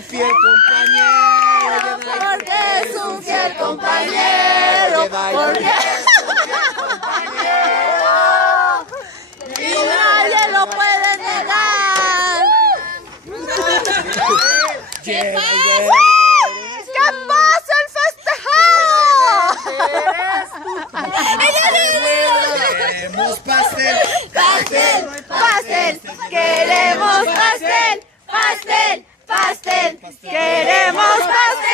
un fiel compañero. Porque es un fiel compañero. Porque es un fiel compañero. Y nadie lo puede negar. ¿Qué pasa el festejado? Queremos pastel. Pastel, pastel, queremos pastel, pastel, pastel, queremos pastel.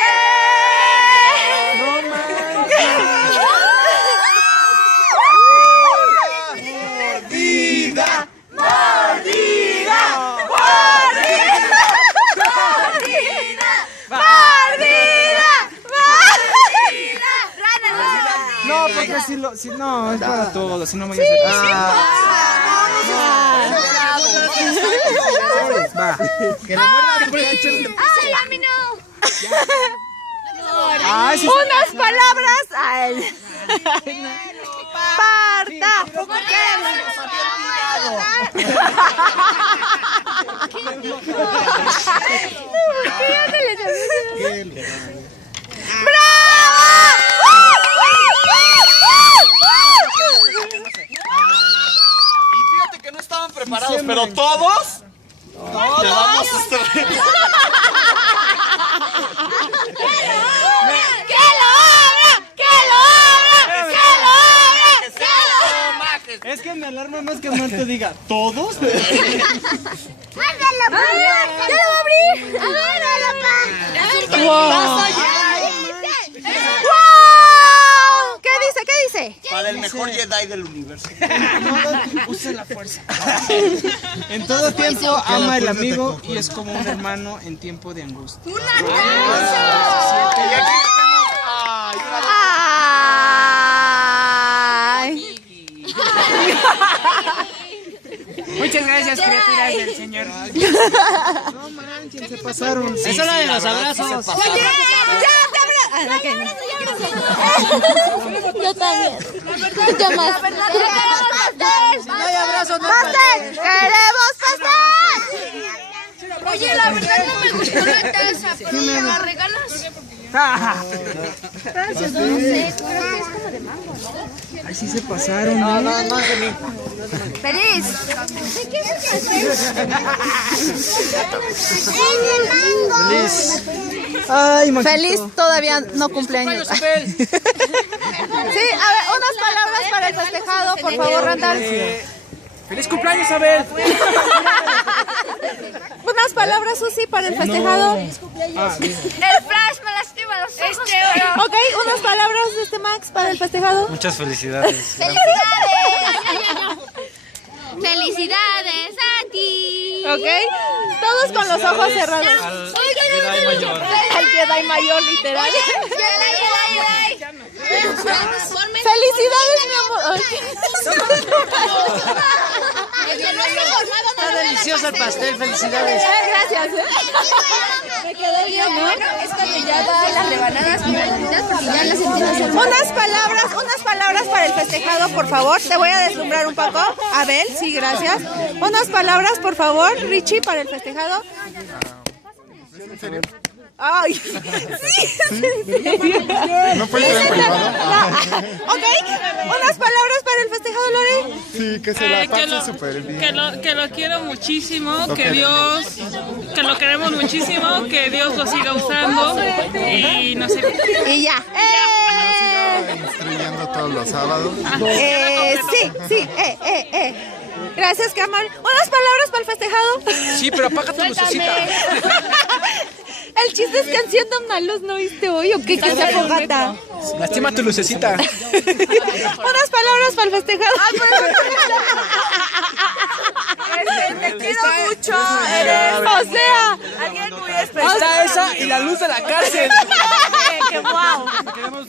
Mordida. Mordida, mordida, mordida, mordida, mordida. No, porque si no, es para todos, si no me voy a hacer. Va. Que le muerda el pecho. ¡Ay, a mí no! Ay, sí. Unas palabras a él. Parta. Y fíjate que no estaban preparados, pero todos. Te vamos a estar. Es que me alarma más que Marta diga, ¿todos? ¡Ya lo voy a abrir! ¡A ver, ¡Wow! ¿Qué dice? ¿Qué dice? Para el mejor Jedi del universo. Usa la fuerza. En todo tiempo ama al amigo y es como un hermano en tiempo de angustia. Y aquí tenemos. ¡Ay! Muchas gracias, criaturas del Señor. No manchen, se pasaron. Eso es de los abrazos. Oye, ya te abrazo. Yo también. Yo más. No hay abrazos, no hay ¡Pastel! ¡Queremos pastel! Oye, la verdad no me gustó la taza, pero ¿me la regalas? Gracias, no sé, creo que es como de mango, ¿no? Ay, sí se pasaron. No es de mí. ¡Feliz! Feliz. Ay, Maxito. Feliz todavía no cumpleaños. Sí, a ver, unas palabras para el festejado, por favor, Randall. ¡Feliz cumpleaños, Abel! Unas palabras, Susi, para el festejado. El flash me lastima los ojos. Ok, unas palabras de Max para el festejado. Muchas felicidades. ¡Felicidades a ti! Ok, todos con los ojos cerrados. Jedi mayor. Al Jedi mayor, literal. Felicidades, mi amor. Está delicioso el pastel, felicidades. Gracias. Me quedó bien, ¿no? Es cuando ya da las rebanadas porque ya las entiendes. Unas palabras para el festejado, por favor. Te voy a deslumbrar un poco. Abel, sí, gracias. Unas palabras, por favor, Richie, para el festejado. Ay, sí, ¿No puede ser en privado? Ok, unas palabras para el festejado, Lore. Sí, que se la pase súper bien. Que lo quiero muchísimo, que lo queremos muchísimo, que Dios lo siga usando y no sé. Y ya. Siga instruyendo todos los sábados. Sí. Gracias, Camal. Unas palabras para el festejado. Sí, pero apaga tu lucecita. El chiste es que encienda una luz, ¿no viste hoy? ¿O qué? Que se fogata. Lastima tu lucecita. Unas palabras para el festejado. Te quiero mucho. O sea, alguien muy especial. Está esa y la luz de la cárcel. ¡Qué guau!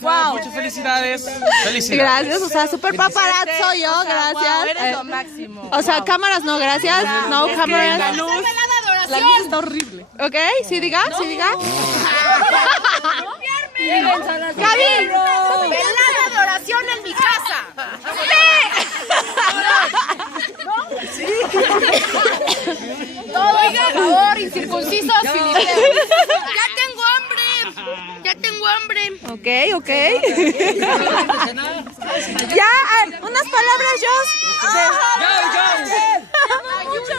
Wow. Muchas felicidades. Gracias, o sea, super paparazzo yo, gracias. Eres lo máximo. O sea, cámaras no, gracias. No, cámaras. La luz está horrible. ¿Ok? ¿Sí diga? ¿Sí diga? Gaby, velada de oración en mi casa. ¡Sí! Todo, por favor, incircuncisos filisteos. hambre. Ok. Ya, unas palabras, Jos. Mucho.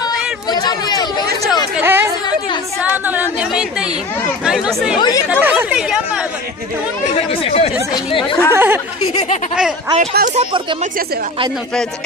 Que te estén utilizando grandemente y... Ay, no sé. Oye, ¿cómo te llamas? A ver, pausa porque Max ya se va. Ay, no, espérate.